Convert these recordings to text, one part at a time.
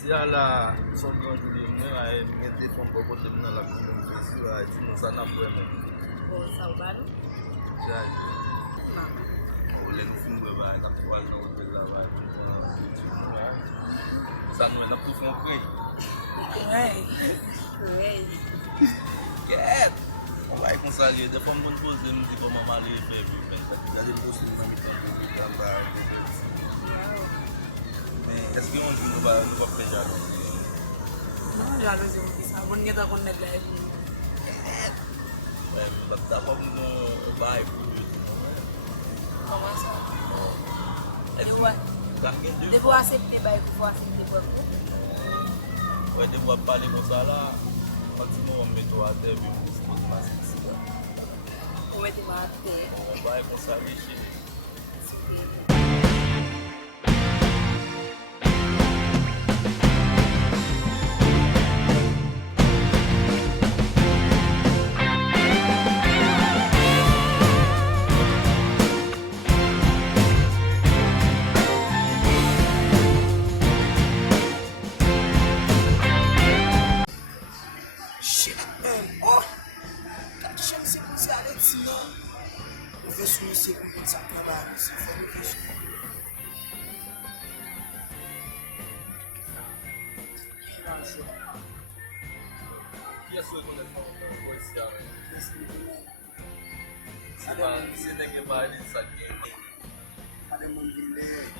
Si ala son grandili mwen ay mwen defon pou kote mwen la koumon fesi ay ti mwen sa nan pweme. O sa ou ba nou? Jay. Nan. O le nou fin bwe ba nan kwa nan hotel la ba pou mwen sa nou en ap tou fon kwe. Wey. Get! On va kon sa liye, defon mwen pose mwen di koman mali e fe bi pen. Gade mwen pose mwen mi tan pou mwen ba. Eske yon joun nou va pen jalozi? Non jalozi yon ki sa, bon ngeta kon net la e pou. Men, bata pa mwen bay pou yon. Koman sa? Debo asepte bay pou asepte pou. Ouais, debo pale kon sa la, pati mwen meto a te, bi mwen se pose masi si la. Ou meti ma a te? Mwen bay kon sa riche.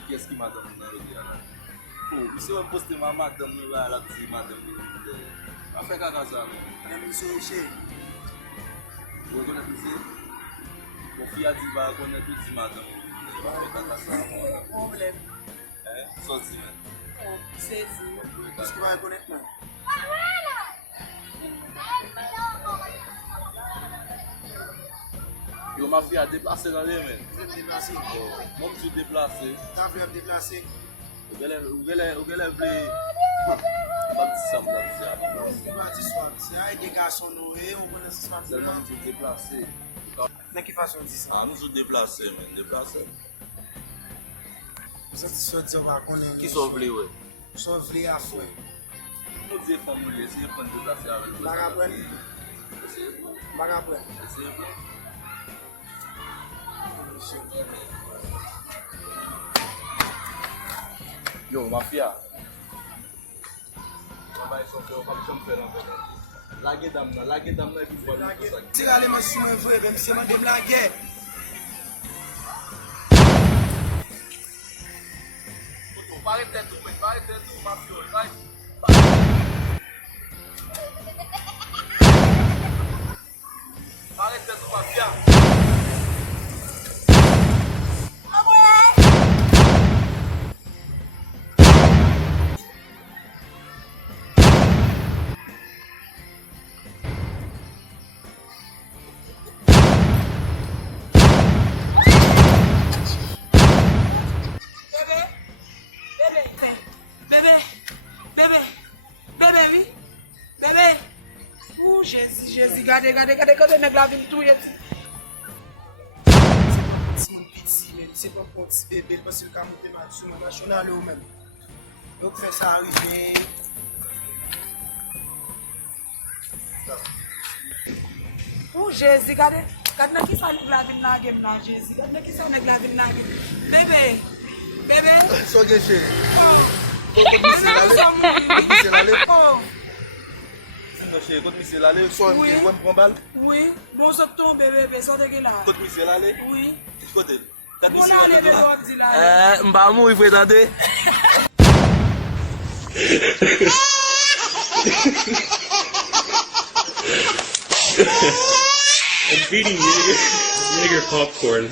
Qu'est-ce qui m'a donné si on poste ma madame là, la petite madame, on fait caca ça. Vous connaissez mon fille a dit va connaître toute madame. On fait caca ça. Pwoblem. Sorti. C'est Qu'est-ce qu'il va connaître là? Yo, ma fille a déplacé dans les mains. Vous êtes déplacé? Moi, je suis déplacé. T'as voulu me déplacer? Vous allez appeler. Ça me c'est des garçons nourris, on connaît ce soir. C'est le monde qui est déplacé. De quelle façon on dit ça? Ah, nous sommes déplacés, mais déplacés. Vous êtes sûr de savoir qu'on est. Qui sont vrais, ouais. Sont vrais à fouet. Nous disons qu'on va essayer de prendre déplacer avec vous. Bagabouin. Bagabouin. Essayez bien. Yo, mafia. La Gade dam nan bi fwa. Tire allez moi sur mon vrai, même si moi de blaguer. Pare tête tout, mafia. Pare tête tout, mafia. Jésus, gade, nèg la vin tout yeti. C'est mon petit, mais c'est pas pour petit bébé, parce que quand on est sur le national ou même. Donc, fait ça arriver. Ou Jésus, gade nan ki sa nèg la vin nan game nan Jésus. Gade nan ki sa nèg la vin nan game. Bébé. So gêché. Quand monsieur l'aller, soit Oui. on prend balle. Oui, bon ça tombe bébé, ça de là. Quand monsieur l'aller, Oui. côté. Quand Bon monsieur là les l'aller. bébé dit là. Mba mou il faut attendre. I'm feeding nigger popcorn.